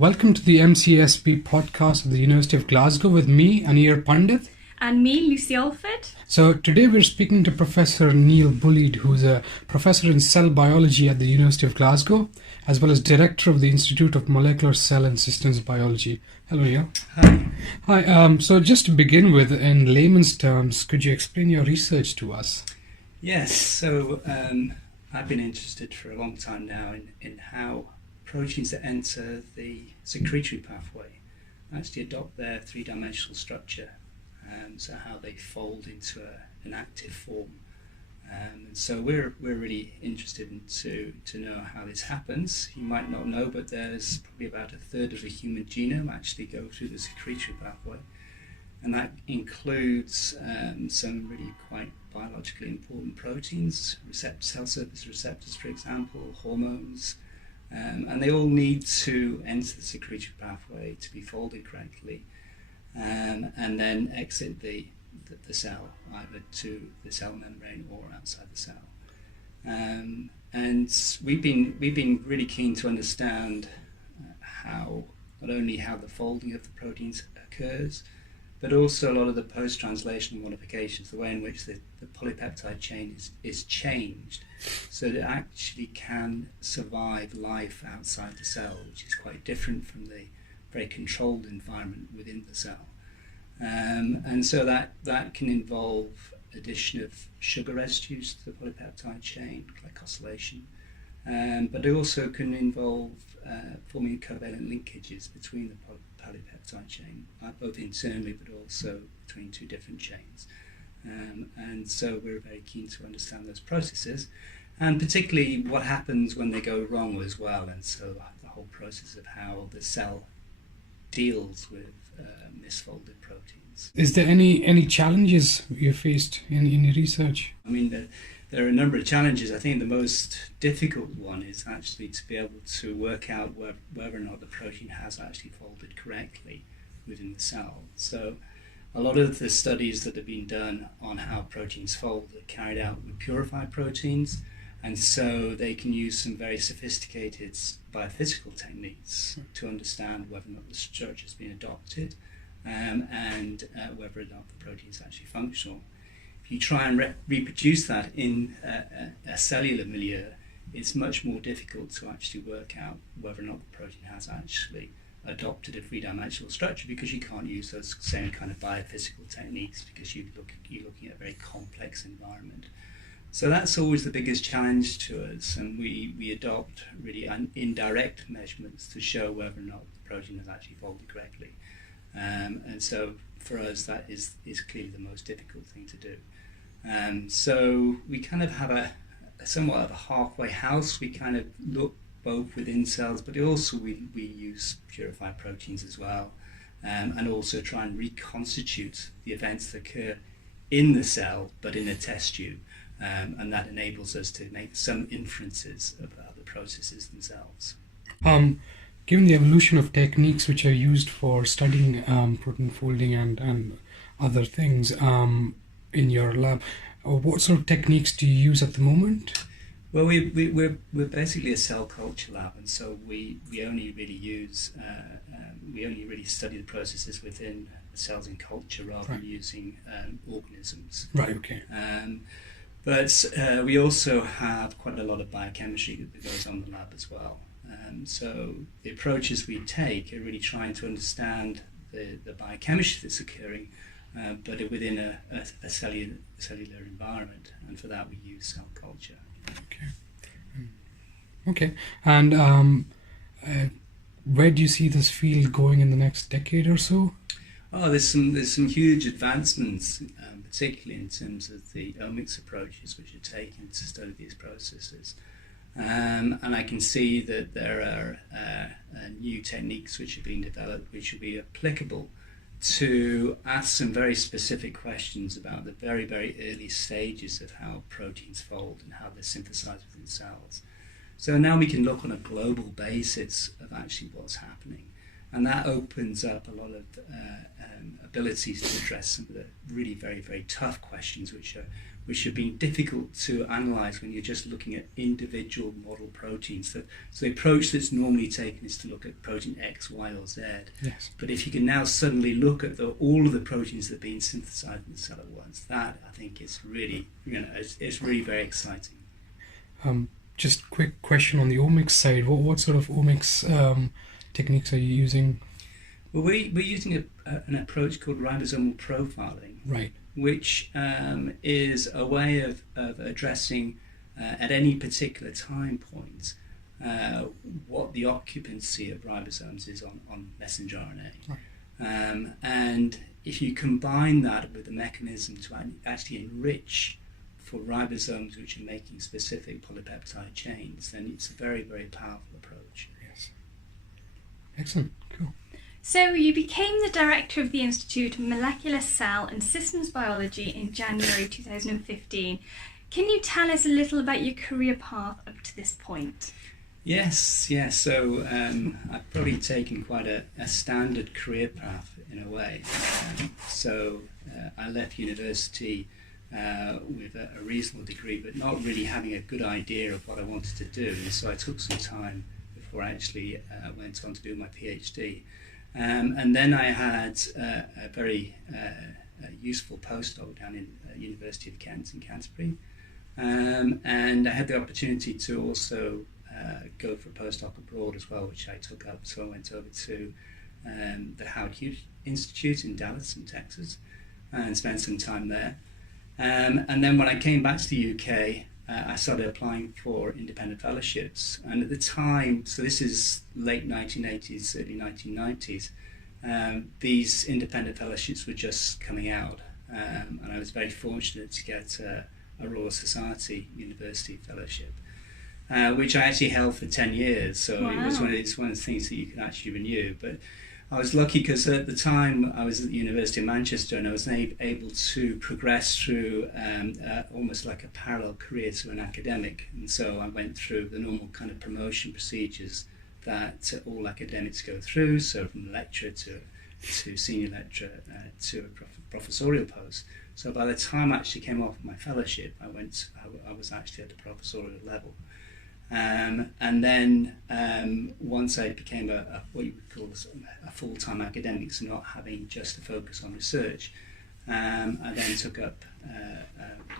Welcome to the MCSB podcast of the University of Glasgow with me, Anir Pandit. And me, Lucy Alford. So today we're speaking to Professor Neil Bulleid, who's a professor in cell biology at the University of Glasgow, as well as director of the Institute of Molecular Cell and Systems Biology. Hello, Neil. Hi. Hi. So just to begin with, in layman's terms, could you explain your research to us? Yes, so I've been interested for a long time now in how proteins that enter the secretory pathway actually adopt their three-dimensional structure, so how they fold into an active form. And so we're really interested to know how this happens. You might not know, but there's probably about a third of the human genome actually go through the secretory pathway. And that includes some really quite biologically important proteins, cell surface receptors, for example, hormones, and they all need to enter the secretory pathway to be folded correctly, and then exit the cell, either to the cell membrane or outside the cell. And we've been really keen to understand how not only how the folding of the proteins occurs, but also a lot of the post-translational modifications, the way in which the polypeptide chain is changed so that it actually can survive life outside the cell, which is quite different from the very controlled environment within the cell. And so that can involve addition of sugar residues to the polypeptide chain, glycosylation, but it also can involve forming covalent linkages between the polypeptide chain, both internally but also between two different chains. And so we're very keen to understand those processes, and particularly what happens when they go wrong as well, and so the whole process of how the cell deals with misfolded proteins. Is there any challenges you faced in your research? I mean, there are a number of challenges. I think the most difficult one is actually to be able to work out whether or not the protein has actually folded correctly within the cell. So a lot of the studies that have been done on how proteins fold are carried out with purified proteins, and so they can use some very sophisticated biophysical techniques to understand whether or not the structure has been adopted, and whether or not the protein is actually functional. If you try and reproduce that in a cellular milieu, it's much more difficult to actually work out whether or not the protein has actually adopted a three-dimensional structure, because you can't use those same kind of biophysical techniques, because you're looking at a very complex environment. So that's always the biggest challenge to us, and we adopt really indirect measurements to show whether or not the protein has actually folded correctly. And so for us, that is clearly the most difficult thing to do. So we kind of have a somewhat of a halfway house. We kind of look both within cells, but also we use purified proteins as well, and also try and reconstitute the events that occur in the cell, but in a test tube. And that enables us to make some inferences about the processes themselves. Given the evolution of techniques which are used for studying protein folding and other things in your lab, what sort of techniques do you use at the moment? Well, we're basically a cell culture lab, and so we only really use we only really study the processes within cells in culture rather than using organisms. Right. Okay. But we also have quite a lot of biochemistry that goes on in the lab as well. So the approaches we take are really trying to understand the biochemistry that's occurring, but within a cellular environment, and for that we use cell culture. Okay. And where do you see this field going in the next decade or so? Oh, there's some huge advancements, particularly in terms of the omics approaches which are taken to study these processes. And I can see that there are new techniques which are being developed which will be applicable to ask some very specific questions about the very, very early stages of how proteins fold and how they're synthesized within cells. So now we can look on a global basis of actually what's happening. And that opens up a lot of abilities to address some of the really very, very tough questions which which have been difficult to analyse when you're just looking at individual model proteins. So the approach that's normally taken is to look at protein X, Y, or Z. Yes. But if you can now suddenly look at all of the proteins that are being synthesized in the cell at once, that I think is really, it's really very exciting. Just quick question on the omics side. What sort of omics techniques are you using? Well, we're using an approach called ribosomal profiling, Right. which is a way of addressing at any particular time point what the occupancy of ribosomes is on messenger RNA. Right. And if you combine that with a mechanism to actually enrich for ribosomes which are making specific polypeptide chains, then it's a very, very powerful approach. Yes. Excellent. Cool. So you became the director of the Institute of Molecular Cell and Systems Biology in January 2015. Can you tell us a little about your career path up to this point? Yes. So I've probably taken quite a standard career path in a way. I left university with a reasonable degree, but not really having a good idea of what I wanted to do. And so I took some time before I actually went on to do my PhD. And then I had a very useful postdoc down in University of Kent in Canterbury. And I had the opportunity to also go for a postdoc abroad as well, which I took up. So I went over to the Howard Hughes Institute in Dallas in Texas and spent some time there. And then when I came back to the UK, I started applying for independent fellowships. And at the time, so this is late 1980s, early 1990s, these independent fellowships were just coming out. And I was very fortunate to get a Royal Society University fellowship, which I actually held for 10 years. So Wow. it's one of the things that you can actually renew. But I was lucky because at the time I was at the University of Manchester and I was able to progress through almost like a parallel career to an academic. And so I went through the normal kind of promotion procedures that all academics go through, so from lecturer to senior lecturer to a professorial post. So by the time I actually came off my fellowship, I was actually at the professorial level. And then once I became what you would call a full-time academic, so not having just a focus on research, I then took up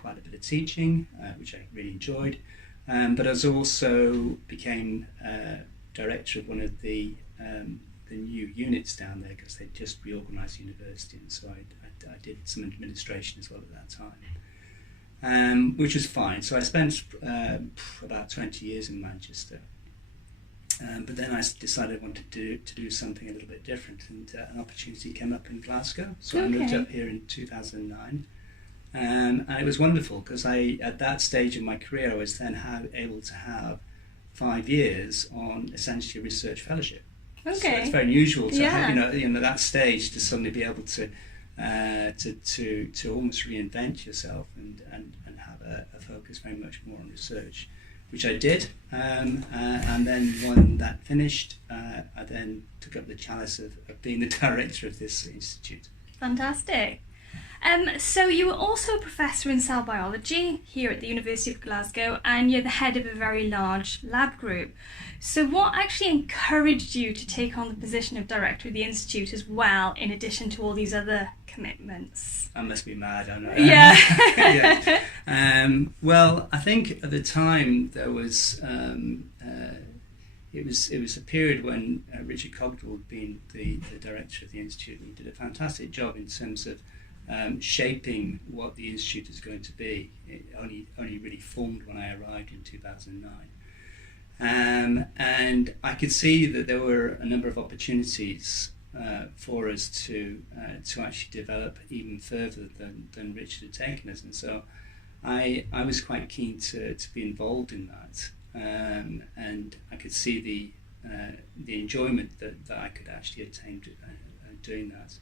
quite a bit of teaching, which I really enjoyed. But I also became director of one of the new units down there because they just reorganised the university, and so I did some administration as well at that time. Which was fine. So I spent about 20 years in Manchester. But then I decided I wanted to do something a little bit different, and an opportunity came up in Glasgow. So I moved up here in 2009. And it was wonderful because at that stage in my career, I was then able to have 5 years on essentially a research fellowship. Okay. So it's very unusual to Yeah. have, at that stage to suddenly be able to almost reinvent yourself and have a focus very much more on research, which I did. And then when that finished, I then took up the chalice of being the director of this institute. Fantastic. So you were also a professor in cell biology here at the University of Glasgow, and you're the head of a very large lab group. So what actually encouraged you to take on the position of director of the institute as well, in addition to all these other commitments? I must be mad, I know. Yeah. Yeah. Well, I think at the time there was it was a period when Richard Cogdell had been the director of the institute, and he did a fantastic job in terms of shaping what the institute is going to be. It only really formed when I arrived in 2009. And I could see that there were a number of opportunities for us to actually develop even further than Richard had taken us. And so I was quite keen to be involved in that. And I could see the enjoyment that I could actually attain doing that.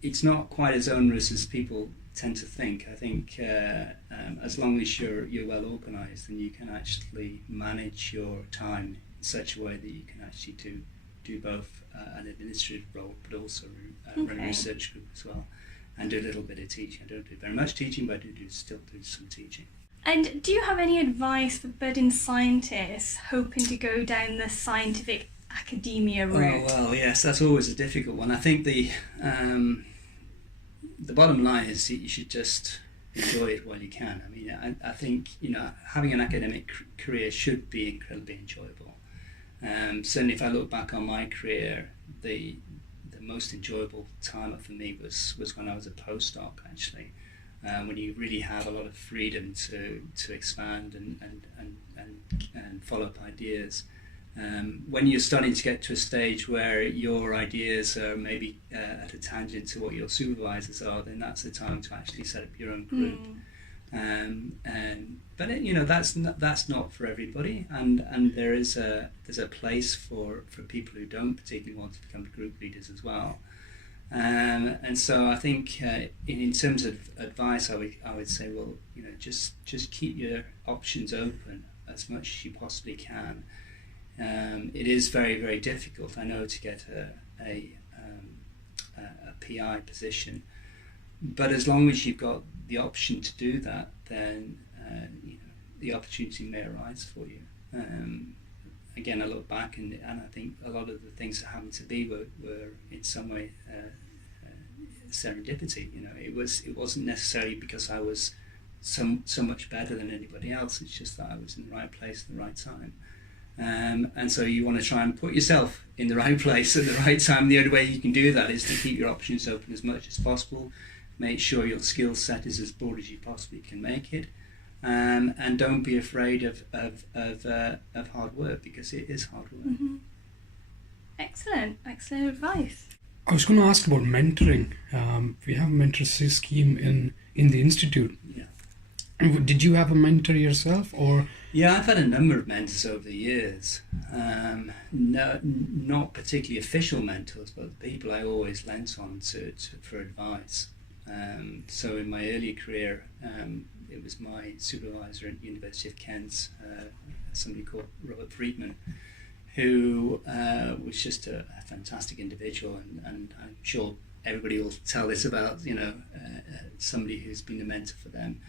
It's not quite as onerous as people tend to think. I think as long as you're well organised, then you can actually manage your time in such a way that you can actually do both an administrative role, but also run a research group as well. and do a little bit of teaching. I don't do very much teaching, but I still do some teaching. And do you have any advice for budding scientists hoping to go down the scientific academia route? Oh, well, yes, that's always a difficult one. I think the bottom line is that you should just enjoy it while you can. I mean, I think, having an academic career should be incredibly enjoyable. Certainly, if I look back on my career, the most enjoyable time for me was when I was a postdoc, actually, when you really have a lot of freedom to expand and follow up ideas. When you're starting to get to a stage where your ideas are maybe at a tangent to what your supervisors are, then that's the time to actually set up your own group. But that's not for everybody, and there's a place for people who don't particularly want to become group leaders as well. And so I think in terms of advice, I would say, well, just keep your options open as much as you possibly can. It is very, very difficult, I know, to get a PI position, but as long as you've got the option to do that, then the opportunity may arise for you. Again, I look back and I think a lot of the things that happened to me were in some way serendipity. It wasn't necessarily because I was so much better than anybody else. It's just that I was in the right place at the right time. And so you want to try and put yourself in the right place at the right time. The only way you can do that is to keep your options open as much as possible. Make sure your skill set is as broad as you possibly can make it. And don't be afraid of hard work, because it is hard work. Mm-hmm. Excellent advice. I was going to ask about mentoring. We have a mentor scheme in the institute. Yeah. Did you have a mentor yourself, or? Yeah, I've had a number of mentors over the years. No, not particularly official mentors, but people I always lent on for advice. So in my early career, it was my supervisor at the University of Kent, somebody called Robert Friedman, who was just a fantastic individual, and I'm sure everybody will tell this about somebody who's been a mentor for them.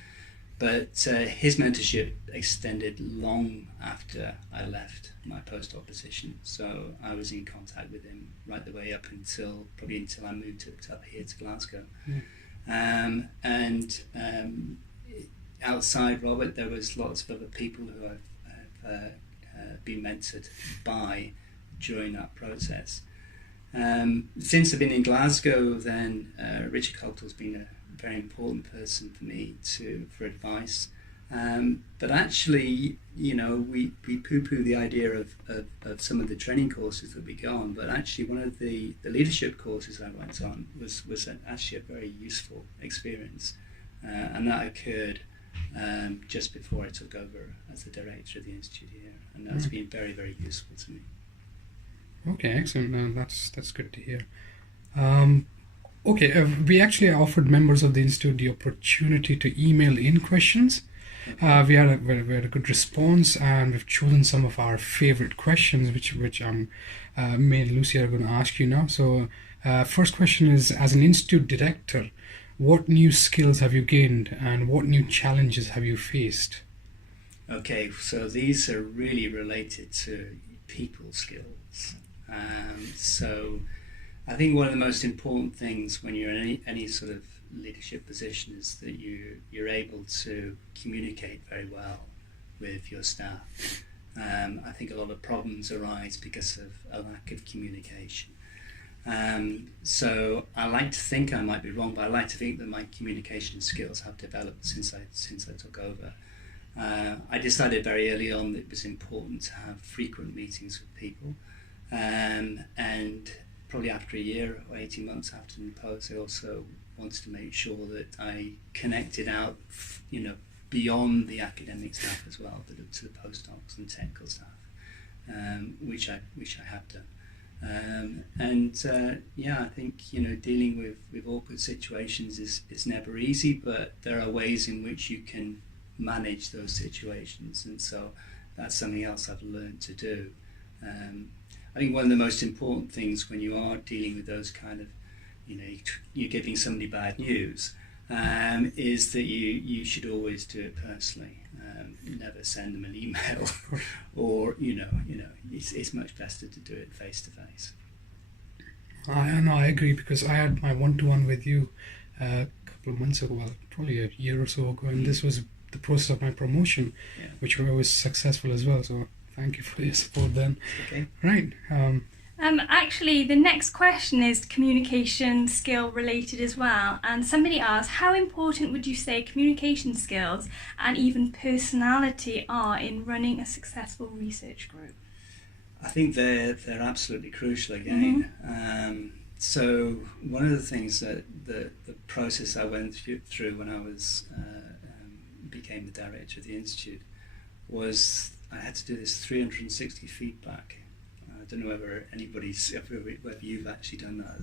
But his mentorship extended long after I left my postdoc position, so I was in contact with him right the way up until I moved up here to Glasgow. Outside Robert, there was lots of other people who I've been mentored by during that process. Since I've been in Glasgow, then Richard Coulter's been a very important person for me for advice. But actually, we poo-poo the idea of some of the training courses that we go on, but actually one of the leadership courses I went on was actually a very useful experience. And that occurred just before I took over as the director of the institute here, and that's been very, very useful to me. Okay, excellent. That's good to hear. Okay, we actually offered members of the institute the opportunity to email in questions. We had a good response, and we've chosen some of our favorite questions, which me and Lucy are going to ask you now. So, first question is: as an institute director, what new skills have you gained, and what new challenges have you faced? Okay, so these are really related to people skills. So I think one of the most important things when you're in any sort of leadership position is that you're able to communicate very well with your staff. I think a lot of problems arise because of a lack of communication. So I like to think, I might be wrong, but I like to think that my communication skills have developed since I took over. I decided very early on that it was important to have frequent meetings with people, and probably after a year or 18 months after the post, I also wanted to make sure that I connected out, beyond the academic staff as well, to the postdocs and technical staff, which I have done. I think dealing with awkward situations is never easy, but there are ways in which you can manage those situations, and so that's something else I've learned to do. I think one of the most important things when you are dealing with those kind of you're giving somebody bad news, is that you should always do it personally. Never send them an email, or it's much better to do it face to face. I agree, because I had my one-to-one with you a couple of months ago, well, probably a year or so ago, and this was the process of my promotion, which was successful as well. So thank you for your support then. Okay. Right. Actually, the next question is communication skill related as well. And somebody asked, how important would you say communication skills and even personality are in running a successful research group? I think they're absolutely crucial again. So one of the things that the process I went through when I was became the director of the institute was I had to do this 360 feedback. I don't know whether whether you've actually done that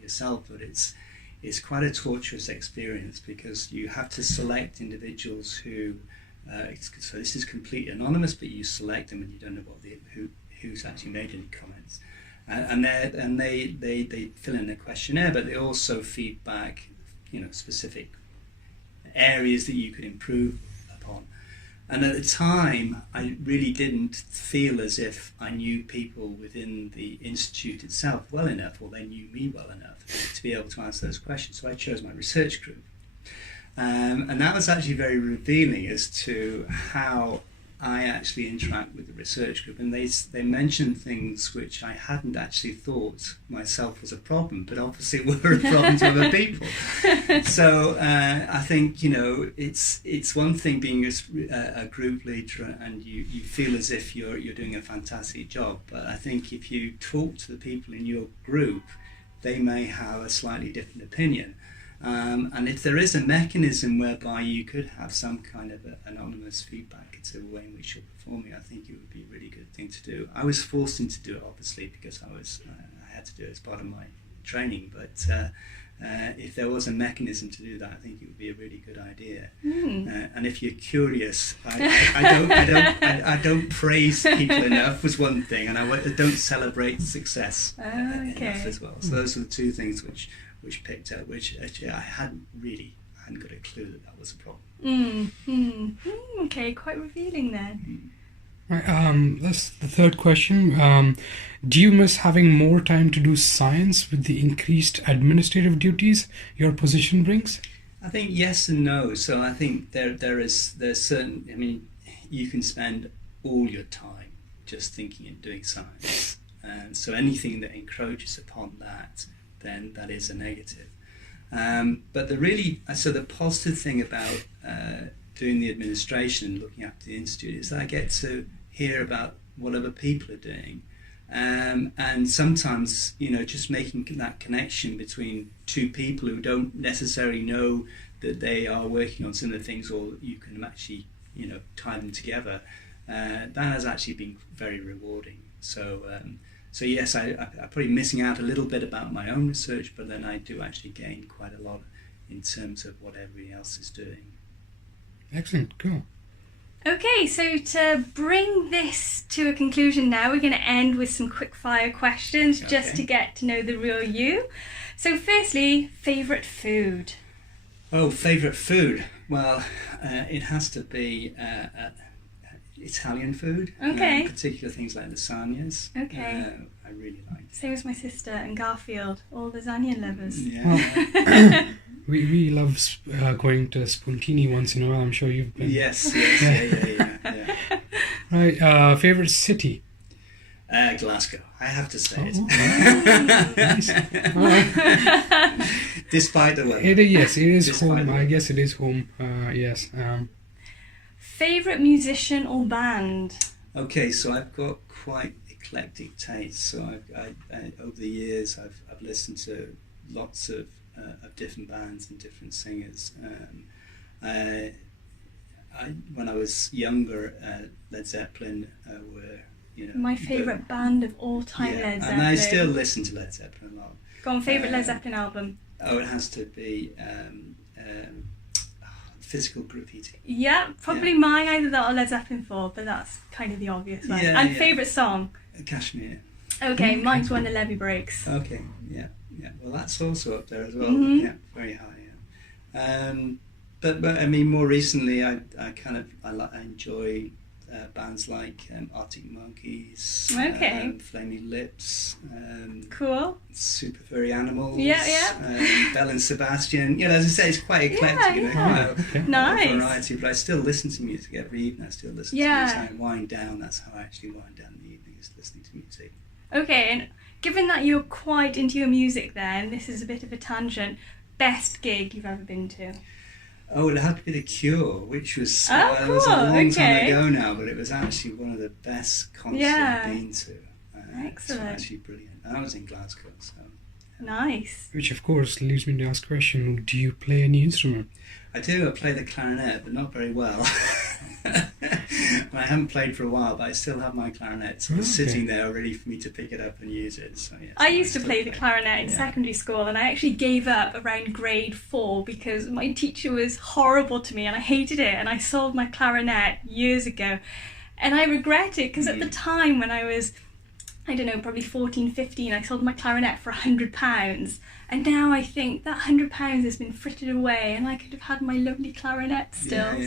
yourself, but it's quite a torturous experience, because you have to select individuals who. So this is completely anonymous, but you select them and you don't know who's actually made any comments, and they fill in a questionnaire, but they also feed back, specific areas that you could improve upon. And at the time, I really didn't feel as if I knew people within the institute itself well enough, or they knew me well enough to be able to answer those questions. So I chose my research group. And that was actually very revealing as to how I actually interact with the research group. And they mentioned things which I hadn't actually thought myself was a problem, but obviously were a problem to other people. So I think, it's one thing being a group leader and you feel as if you're doing a fantastic job. But I think if you talk to the people in your group, they may have a slightly different opinion. And if there is a mechanism whereby you could have some kind of anonymous feedback to the way in which you're performing, I think it would be a really good thing to do. I was forced into do it, obviously, because I had to do it as part of my training. But if there was a mechanism to do that, I think it would be a really good idea. And if you're curious, I don't praise people enough was one thing, and I don't celebrate success enough as well. So those are the two things which picked up, which actually I hadn't got a clue that was a problem. Okay, quite revealing then. Right, that's the third question. Do you miss having more time to do science with the increased administrative duties your position brings? I think yes and no. So I think there's certain. I mean, you can spend all your time just thinking and doing science, and so anything that encroaches upon that, then that is a negative. But the positive thing about doing the administration and looking after the institute is that I get to hear about what other people are doing, and sometimes just making that connection between two people who don't necessarily know that they are working on similar things, or you can actually tie them together. That has actually been very rewarding. So yes, I'm probably missing out a little bit about my own research, but then I do actually gain quite a lot in terms of what everybody else is doing. Excellent, cool. Okay, so to bring this to a conclusion now, we're going to end with some quick fire questions just to get to know the real you. So firstly, favourite food? Oh, favourite food? Well, it has to be Italian food. Okay. Particular things like lasagnas. Okay. I really like. Same as my sister and Garfield, all lasagna lovers. Yeah. We love going to Spuntini once in a while. I'm sure you've been. Yes. Yeah. Right. Favorite city? Glasgow. I have to say it. Nice. Despite the weather. It is Despite home. the I weather. guess it is home. Yes. Favourite musician or band? Okay, so I've got quite eclectic taste. So I over the years I've listened to lots of different bands and different singers. When I was younger, Led Zeppelin were My favourite band of all time, Led Zeppelin. And I still listen to Led Zeppelin a lot. Go on, favourite Led Zeppelin album? Oh, it has to be Physical Graffiti. Yeah, probably mine, either that or Led Zeppelin 4, but that's kind of the obvious one. Yeah, and yeah. favourite song? Kashmir. Okay, mine's When the Levee Breaks. Okay, yeah. Well, that's also up there as well. Mhm. Yeah, very high. Yeah. But I mean, more recently, I enjoy bands like Arctic Monkeys, Okay. Flaming Lips, Cool. Super Furry Animals, Yeah. Belle and Sebastian. You know, as I say, it's quite eclectic. You know, Yeah. quite a Nice. variety. But I still listen to music every evening. I still listen to music. I wind down. That's how I actually wind down the evening, is listening to music. Okay, and given that you're quite into your music then, this is a bit of a tangent, best gig you've ever been to? Oh, it had to be The Cure, which was, Oh, it was a cool, long time okay. ago now, but it was actually one of the best concerts Yeah. I've been to. Excellent. It's actually brilliant. And I was in Glasgow, so. Nice. Which, of course, leads me to ask a question: do you play any instrument? I do. I play the clarinet, but not very well. I haven't played for a while, but I still have my clarinet sort of sitting there ready for me to pick it up and use it. So, yes, I used to still play the clarinet in Yeah. secondary school, and I actually gave up around grade 4 because my teacher was horrible to me and I hated it, and I sold my clarinet years ago. And I regret it because at the time when I was, I don't know, probably 14, 15, I sold my clarinet for £100. And now I think that £100 has been frittered away and I could have had my lovely clarinet still.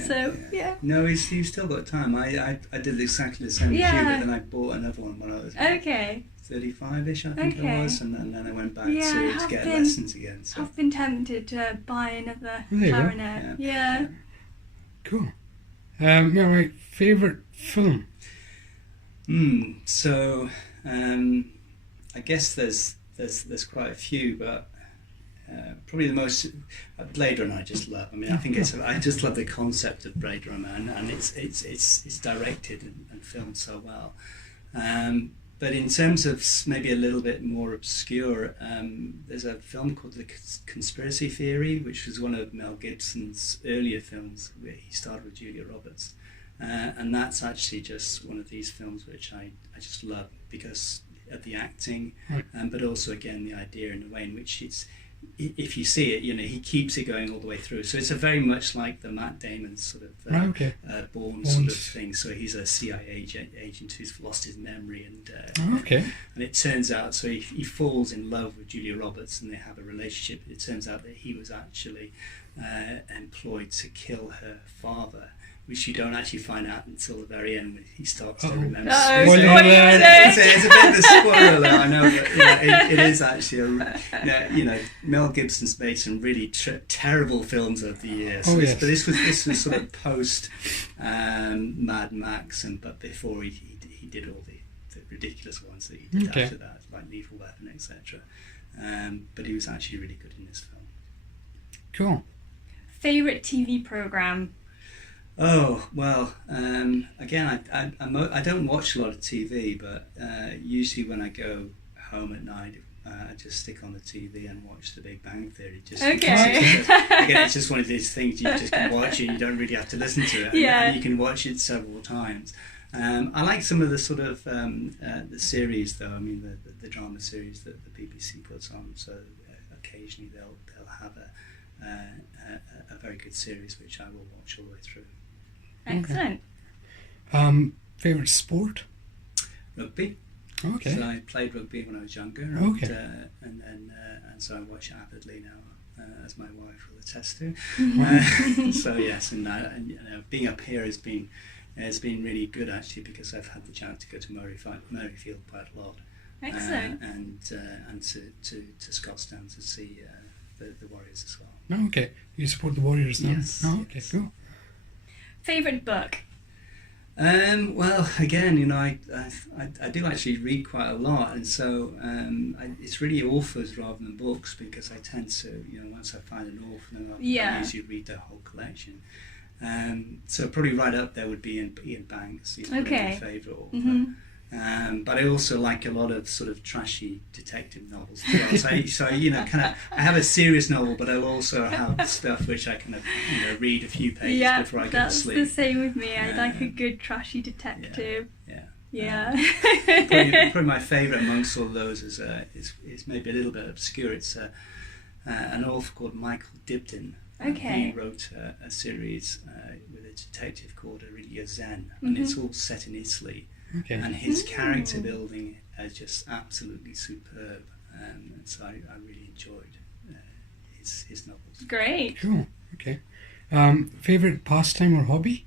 Yeah. No, you've still got time. I did exactly the same as you, Yeah. but then I bought another one when I was Okay. 35-ish, I think Okay. it was, and then I went back Yeah, I to have get been- lessons again. So. I've been tempted to buy another There you go. clarinet. Yeah. Cool. All right. Favorite film? So I guess there's quite a few, but probably the most Blade Runner I just love. I mean, I think I just love the concept of Blade Runner, and it's directed and filmed so well. But in terms of maybe a little bit more obscure, there's a film called The Conspiracy Theory, which was one of Mel Gibson's earlier films where he starred with Julia Roberts. And that's actually just one of these films which I just love because of the acting, but also again the idea and the way in which if you see it, you know, he keeps it going all the way through. So it's a very much like the Matt Damon sort of Bourne sort of thing. So he's a CIA agent who's lost his memory, and and it turns out, so he falls in love with Julia Roberts, and they have a relationship. It turns out that he was actually employed to kill her father, which you don't actually find out until the very end when he starts to remember. It's a bit of a spoiler alert, I know, but it is actually Mel Gibson's made some really terrible films over the years. But this was sort of post Mad Max, but before he did all the ridiculous ones that he did after that, like Lethal Weapon, etc. But he was actually really good in this film. Cool. Favorite TV program? Oh, well, again, I don't watch a lot of TV, but usually when I go home at night, I just stick on the TV and watch The Big Bang Theory. Again, it's just one of these things you just can watch it, you don't really have to listen to it, and you can watch it several times. I like some of the sort of the series, though. I mean, the drama series that the BBC puts on, so occasionally they'll have a very good series which I will watch all the way through. Excellent. Favorite sport? Rugby. Okay. So I played rugby when I was younger, and so I watch it avidly now, as my wife will attest to. So yes, and you know, being up here has been really good actually, because I've had the chance to go to Murrayfield quite a lot. Excellent. And to Scotstown to see the Warriors as well. Oh, okay. You support the Warriors now? Yes. Oh, okay, yes. cool. Favorite book? Well, again, you know, I do actually read quite a lot, and so it's really authors rather than books, because I tend to, you know, once I find an author, then I usually read their whole collection. So probably right up there would be Ian Banks, my favourite author. Mm-hmm. But I also like a lot of sort of trashy detective novels as well. So you know, kind of, I have a serious novel, but I'll also have stuff which I kind of, you know, read a few pages before I go to sleep. That's the same with me. I like a good trashy detective. Yeah. Probably my favourite amongst all those is maybe a little bit obscure. It's an author called Michael Dibdin. Okay. He wrote a series with a detective called Aurelia Zen, and it's all set in Italy. Okay. And his character building as just absolutely superb, and so I really enjoyed his novels. Great. Cool. Okay. Favorite pastime or hobby?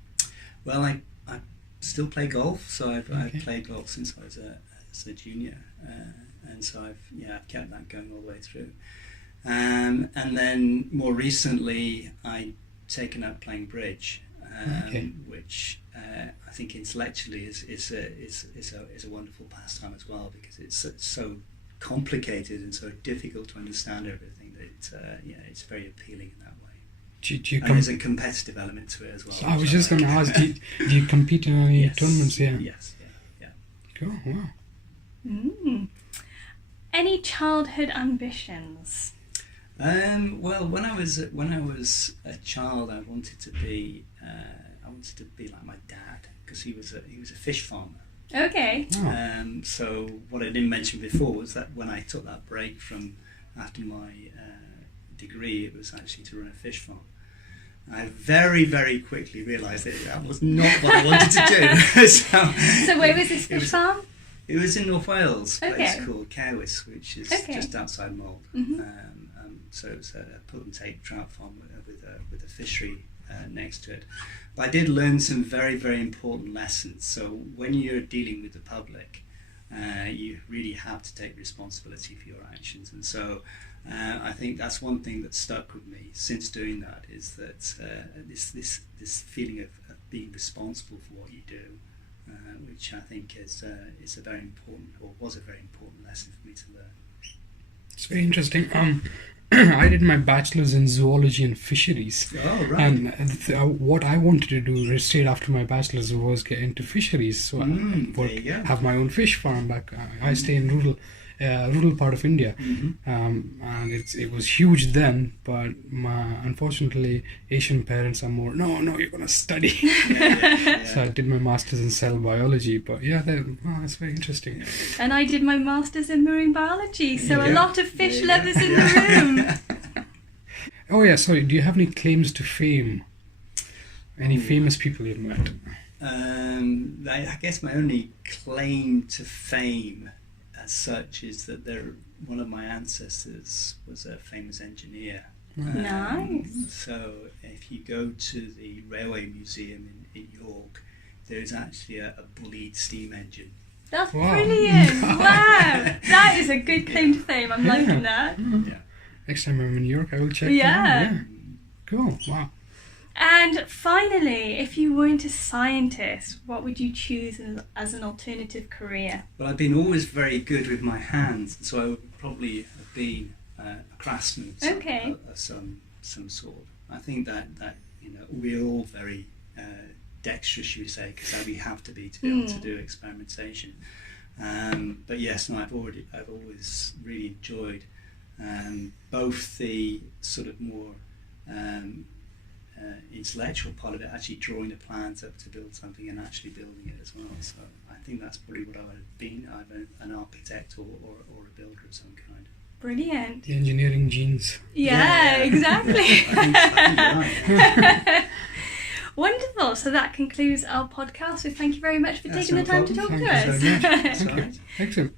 Well, I still play golf, so I've Okay. played golf since I was a junior, and so I've kept that going all the way through. And then more recently, I've taken up playing bridge, Okay. which I think intellectually is a wonderful pastime as well, because it's so complicated and so difficult to understand everything that it's very appealing in that way. Do you And there's a competitive element to it as well. I was which just like. going to ask, do you compete in any Yes. tournaments? Yeah. Yes. Yeah. Cool. Wow. Any childhood ambitions? Well, when I was a child, I wanted to be like my dad, because he was a fish farmer. Okay. Oh. So what I didn't mention before was that when I took that break from after my degree, it was actually to run a fish farm. I very, very quickly realised that was not what I wanted to do. So where was this fish farm? It was in North Wales, a place Okay. called Cowis, which is Okay. just outside Mold. Mhm. So it was a put and take trout farm with a fishery next to it. But I did learn some very, very important lessons. So when you're dealing with the public, you really have to take responsibility for your actions. And so I think that's one thing that stuck with me since doing that, is that this feeling of being responsible for what you do, which I think is a very important, or was a very important lesson for me to learn. It's very interesting. I did my bachelor's in zoology and fisheries. Oh, right. And what I wanted to do straight after my bachelor's was get into fisheries. So I there you go. have my own fish farm back. I stay in rural part of India, and it was huge then. But unfortunately, Asian parents are more, no, you're gonna study. Yeah. So I did my master's in cell biology. But yeah, that's very interesting. And I did my master's in marine biology, so a Yeah. lot of fish There you lovers go. in the room. Oh yeah, sorry. Do you have any claims to fame? Any famous people you've met? I guess my only claim to fame as such is that one of my ancestors was a famous engineer. Nice. So if you go to the Railway Museum in York, there's actually a Bulleid steam engine. That's Wow. brilliant. Wow. That is a good claim to fame. I'm liking that. Yeah. Next time I'm in New York, I will check. Yeah. Them out. Cool. Wow. And finally, if you weren't a scientist, what would you choose as an alternative career? Well, I've been always very good with my hands, so I would probably have been a craftsman Okay. of some sort. I think that we're all very dexterous, should we say, because we have to be able to do experimentation. But yes, no, I've always really enjoyed both the sort of more intellectual part of it, actually drawing the plans up to build something and actually building it as well. So I think that's probably what I would have been, either an architect or a builder of some kind. Brilliant. The engineering genes. Yeah, exactly. I think you're right. Wonderful. So that concludes our podcast. So thank you very much for That's taking the no time to problem. talk Thank to you us. so much. That's Thank all you. right. Excellent.